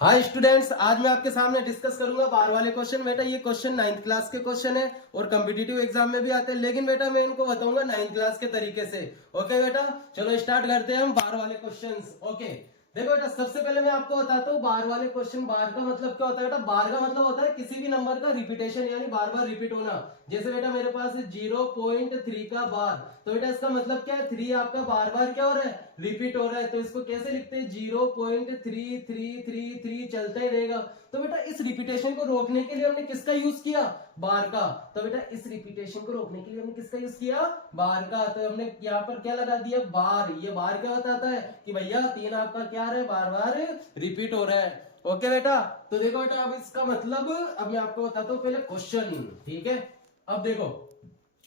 Hi students, आज मैं आपके सामने डिस्कस करूंगा बार वाले क्वेश्चन। बेटा ये क्वेश्चन 9th क्लास के क्वेश्चन है और कॉम्पिटिटिव एग्जाम में भी आते हैं, लेकिन बेटा मैं इनको बताऊंगा 9th क्लास के तरीके से। ओके बेटा, चलो स्टार्ट करते हैं हम बार वाले क्वेश्चंस। ओके देखो बेटा, सबसे पहले मैं आपको बताता हूँ बार वाले क्वेश्चन। बार का मतलब क्या होता है बेटा? बार का मतलब होता है किसी भी नंबर का रिपीटेशन, यानी बार बार रिपीट होना। जैसे बेटा मेरे पास 0.3 का बार, तो बेटा इसका मतलब क्या है? 3 आपका बार बार क्या हो रहा है? रिपीट हो रहा है। तो इसको कैसे लिखते हैं? 0.3333 चलता ही रहेगा। तो बेटा इस रिपीटेशन को रोकने के लिए हमने किसका यूज किया? बार का। तो बेटा इस रिपीटेशन को रोकने के लिए हमने किसका यूज किया? बार का। तो हमने यहाँ पर क्या लगा दिया? बार। ये बार क्या बताता है कि भैया 3 आपका क्या है? बार बार रिपीट हो रहा है। ओके बेटा, तो देखो बेटा, अब इसका मतलब अब मैं आपको बताता हूँ पहले क्वेश्चन। ठीक है, अब देखो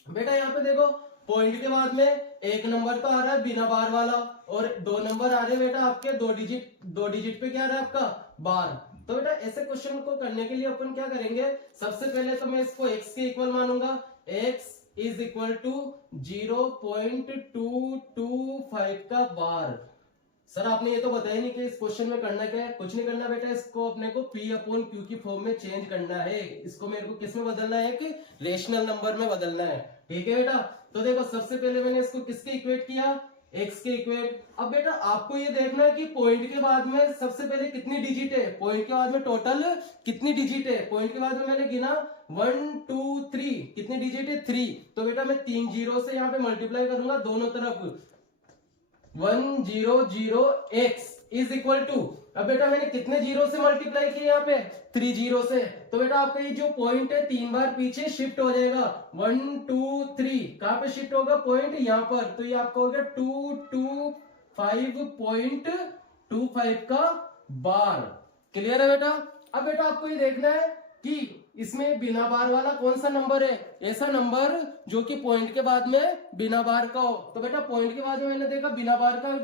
बेटा, यहाँ पे देखो पॉइंट के बाद में एक नंबर तो आ रहा है बिना बार वाला, और 2 नंबर आ रहे हैं बेटा आपके दो डिजिट पे क्या आ रहा है आपका? बार। तो बेटा ऐसे क्वेश्चन को करने के लिए अपन क्या करेंगे? सबसे पहले तो मैं इसको x के इक्वल मानूंगा। x इज इक्वल टू 0.225 का बार। सर आपने ये तो बताया नहीं कि इस क्वेश्चन में करना क्या है। कुछ नहीं करना बेटा, इसको अपने को p अपॉन क्यू की फॉर्म में चेंज करना है। इसको मेरे को किस में बदलना है? कि रेशनल नंबर में बदलना है। ठीक है बेटा, तो देखो सबसे पहले मैंने इसको किसके इक्वेट किया? x के इक्वेट। अब बेटा आपको ये देखना है कि पॉइंट के बाद में सबसे पहले कितनी डिजिट है? पॉइंट के बाद में टोटल कितनी डिजिट है? पॉइंट के बाद में मैंने गिना 1 2 3, कितनी डिजिट है? 3। तो बेटा मैं 3 जीरो से यहाँ पे मल्टीप्लाई करूंगा दोनों तरफ। 100x इज इक्वल टू, अब बेटा मैंने कितने जीरो से मल्टीप्लाई किया? यहाँ पे 3 जीरो से। तो बेटा आपका ये जो पॉइंट है 3 बार पीछे शिफ्ट हो जाएगा। 1 2 3 कहां पे शिफ्ट होगा? पॉइंट यहाँ पर। तो ये आपका हो गया 225.25 का बार। क्लियर है बेटा? अब बेटा आपको ये देखना है कि इसमें बिना बार वाला कौन सा नंबर है? ऐसा नंबर जो कि पॉइंट के बाद में बिना बार का हो। तो बेटा पॉइंट के बाद में मैंने देखा बिना बार का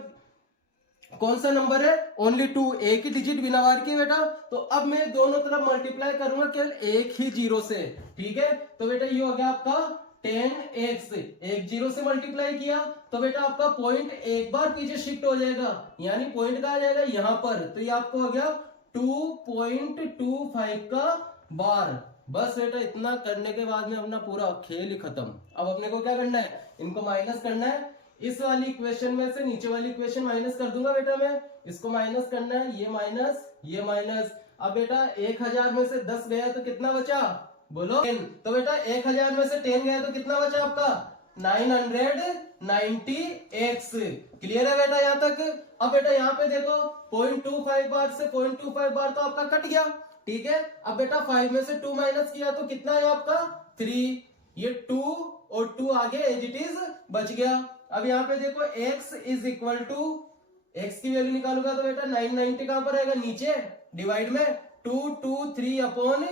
कौन सा नंबर है? ओनली 2, एक ही डिजिट बिना बार की बेटा। तो अब मैं दोनों तरफ मल्टीप्लाई करूंगा केवल एक ही जीरो से। ठीक है, तो बेटा ये हो गया आपका 10x। एक जीरो से मल्टीप्लाई किया तो बेटा आपका पॉइंट एक बार पीछे शिफ्ट हो जाएगा, यानी पॉइंट कहा जाएगा यहां पर। तो ये आपको हो गया 2.25 का बार। बस बेटा इतना करने के बाद में अपना पूरा खेल ही खत्म। अब अपने को क्या करना है? इनको माइनस करना है। इस वाली इक्वेशन में से नीचे वाली इक्वेशन माइनस कर दूंगा बेटा मैं। इसको माइनस करना है, ये माइनस ये माइनस। अब बेटा 1000 में से 10 गया तो कितना बचा? बोलो 10। तो बेटा 1000 में से 10 गया तो कितना बचा आपका? 990x। क्लियर है बेटा यहाँ तक? अब बेटा यहाँ पे देखो 0.25 बार से 0.25 बार तो आपका कट गया। ठीक है, अब बेटा 5 में से 2 माइनस किया तो कितना है आपका? 3। ये 2 और 2 आगे एज इट इज बच गया। अब यहाँ पे देखो x is equal to, x की वैल्यू निकालूंगा तो बेटा 990 कहां पर आएगा? नीचे डिवाइड में 223 अपॉन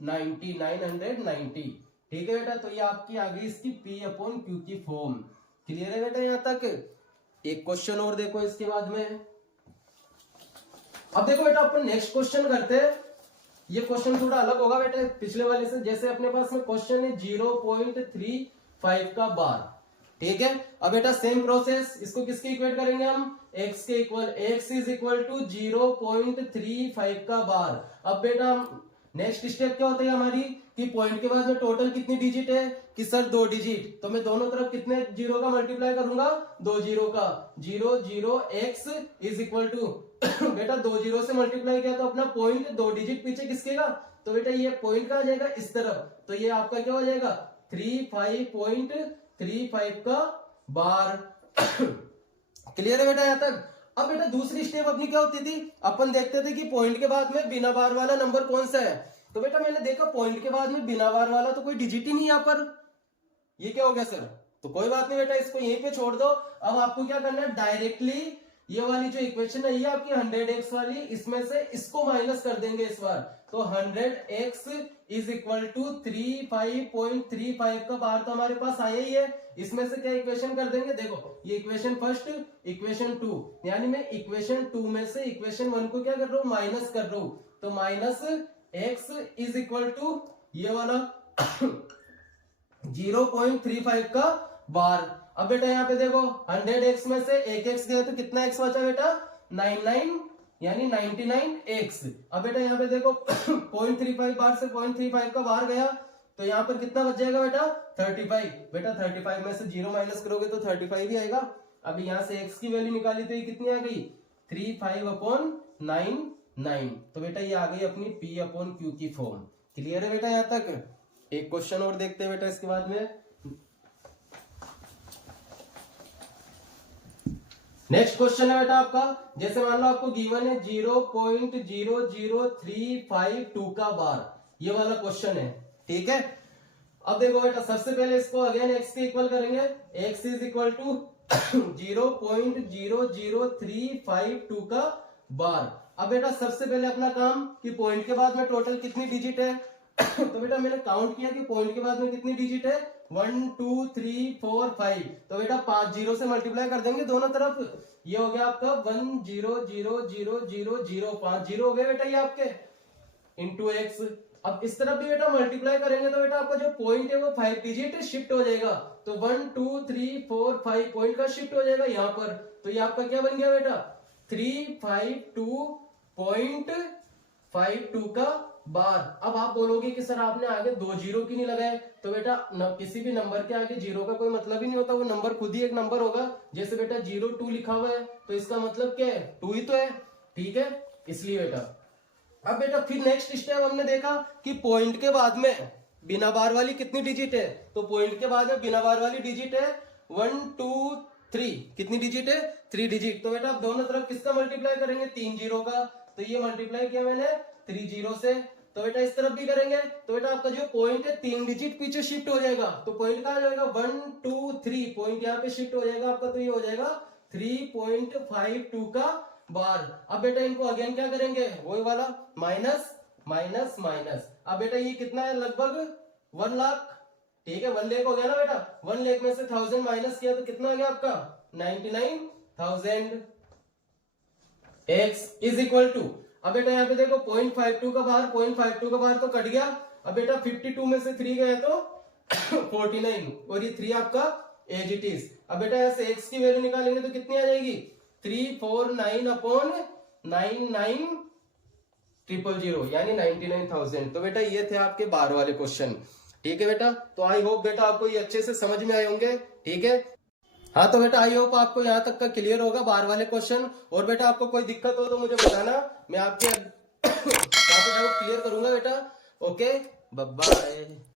990। ठीक है बेटा, तो ये आपकी आ गई इसकी p अपॉन क्यू की फॉर्म। क्लियर है बेटा यहाँ तक? एक क्वेश्चन और देखो इसके बाद में। अब देखो बेटा अपन नेक्स्ट क्वेश्चन करते हैं। ये क्वेश्चन थोड़ा अलग होगा बेटा पिछले वाले से। जैसे अपने पास में क्वेश्चन है 0.35 का बार। ठीक है, अब बेटा सेम प्रोसेस, इसको किसके इक्वेट करेंगे हम? x के equal. x is equal to 0.35 का बार। अब बेटा नेक्स्ट स्टेप क्या होता है हमारी कि पॉइंट के बाद में टोटल कितनी डिजिट है? कि सर 2 डिजिट। तो मैं दोनों तरफ कितने जीरो का मल्टीप्लाई करूंगा? 2 जीरो का। 0 इज इक्वल टू बेटा 2 जीरो से मल्टीप्लाई किया तो अपना पॉइंट 2 डिजिट पीछे किसकेगा? तो बेटा ये पॉइंट का आ जाएगा इस तरफ। तो ये आपका क्या हो जाएगा? 35.35 का बार। क्लियर है बेटा यहाँ तक? अब बेटा दूसरी स्टेप अपनी क्या होती थी? अपन देखते थे कि पॉइंट के बाद में बिना बार वाला नंबर कौन सा है। तो बेटा मैंने देखा पॉइंट के बाद में बिना बार वाला तो कोई डिजिट ही नहीं यहाँ पर। ये क्या हो गया सर? तो कोई बात नहीं बेटा, इसको यहीं पे छोड़ दो। अब आपको क्या करना है? डायरेक्टली ये वाली जो इक्वेशन है ये आपकी 100x वाली, इसमें से इसको माइनस कर देंगे इस बार। तो 100x इज इक्वल टू 35.35 का बार तो हमारे पास आया ही है। इसमें से क्या इक्वेशन कर देंगे? देखो ये इक्वेशन फर्स्ट, इक्वेशन 2, यानी मैं इक्वेशन 2 में से इक्वेशन 1 को क्या कर रहा हूं? माइनस कर रहा हूं। तो minus x is equal to ये वाला 0.35 का बार। अब बेटा यहाँ पे देखो 100x में से एक x गया तो कितना x बचा बेटा? 99 यानी 99x। अब बेटा यहाँ पे देखो 0.35 बार से 0.35 का बार गया, तो यहाँ पर कितना बच जाएगा बेटा 35। बेटा 35 में से 0 माइनस करोगे तो 35 ही आएगा। अब यहाँ से x की वैल्यू निकाली तो ये कितनी आ गई 35/99। तो बेटा ये आ गई अपनी P/Q की फॉर्म। क्लियर है बेटा यहाँ तक? एक क्वेश्चन और देखते हैं बेटा इसके बाद में। नेक्स्ट क्वेश्चन है बेटा आपका, जैसे मान लो आपको गिवन है 0.00352 का बार, ये वाला क्वेश्चन है, ठीक है। अब देखो बेटा सबसे पहले इसको अगेन x के इक्वल करेंगे, x इज इक्वल टू 0.00352 का बार। अब बेटा सबसे पहले अपना काम कि पॉइंट के बाद में टोटल कितनी डिजिट है तो बेटा मैंने काउंट किया कि पॉइंट के बाद में कितनी डिजिट है 1 2 3 4 5। तो बेटा 5 जीरो से मल्टीप्लाई कर देंगे दोनों तरफ, ये हो गया आपका 1 0 0 0 0 0 5 जीरो हो गए बेटा ये आपके इंटू एक्स। अब इस तरफ भी बेटा मल्टीप्लाई करेंगे तो बेटा आपका जो पॉइंट है वो 5 डिजिट शिफ्ट हो जाएगा, तो 1 2 3 4 5 पॉइंट का शिफ्ट हो जाएगा यहाँ पर। तो ये आपका क्या बन गया बेटा 352.52 का बार। अब आप बोलोगे कि सर आपने आगे 2 जीरो क्यों नहीं लगाए, तो बेटा किसी भी नंबर के आगे जीरो का कोई मतलब ही नहीं होता, वो नंबर खुद ही एक नंबर होगा। जैसे बेटा 02 लिखा हुआ है तो इसका मतलब क्या है 2 ही तो है, ठीक है, इसलिए बेटा। अब बेटा फिर नेक्स्ट स्टेप हमने देखा कि पॉइंट के बाद में बिना बार वाली कितनी डिजिट है, तो पॉइंट के बाद में बिना बार वाली डिजिट है 1 2 3, कितनी डिजिट है 3 डिजिट। तो बेटा आप दोनों तरफ किसका मल्टीप्लाई करेंगे 3 जीरो का, तो ये मल्टीप्लाई किया मैंने 3 जीरो से। तो बेटा इस तरफ भी करेंगे तो बेटा आपका जो पॉइंट है 3 डिजिट पीछे शिफ्ट हो जाएगा, तो पॉइंट कहां जाएगा 1 2 3, पॉइंट यहाँ पे शिफ्ट हो जाएगा आपका, तो ये हो जाएगा 3.52 का बार। अब बेटा इनको अगेन क्या करेंगे वही वाला माइनस माइनस माइनस। अब बेटा ये कितना है लगभग 1 लाख, ठीक है 1 लाख हो गया ना बेटा, 1 लाख में से 1000 माइनस किया तो कितना आ गया आपका 99,000। x इज इक्वल टू, अब बेटा यहाँ पे देखो 0.52 का बार, 0.52 का बार तो कट गया। अब बेटा 52 में से 3 गए तो 49, और ये 3 आपका एज इट इज। अब बेटा यहाँ से x की वैल्यू निकालेंगे तो कितनी आ जाएगी 349/99,000 यानी 99,000। तो बेटा ये थे आपके बार वाले क्वेश्चन, ठीक है बेटा। तो आई होप बेटा आपको ये अच्छे से समझ में आए होंगे, ठीक है। हाँ तो बेटा आई होप आपको यहाँ तक का क्लियर होगा बार वाले क्वेश्चन। और बेटा आपको कोई दिक्कत हो तो मुझे बताना, मैं आपके डाउट क्लियर करूंगा बेटा। Okay bye bye.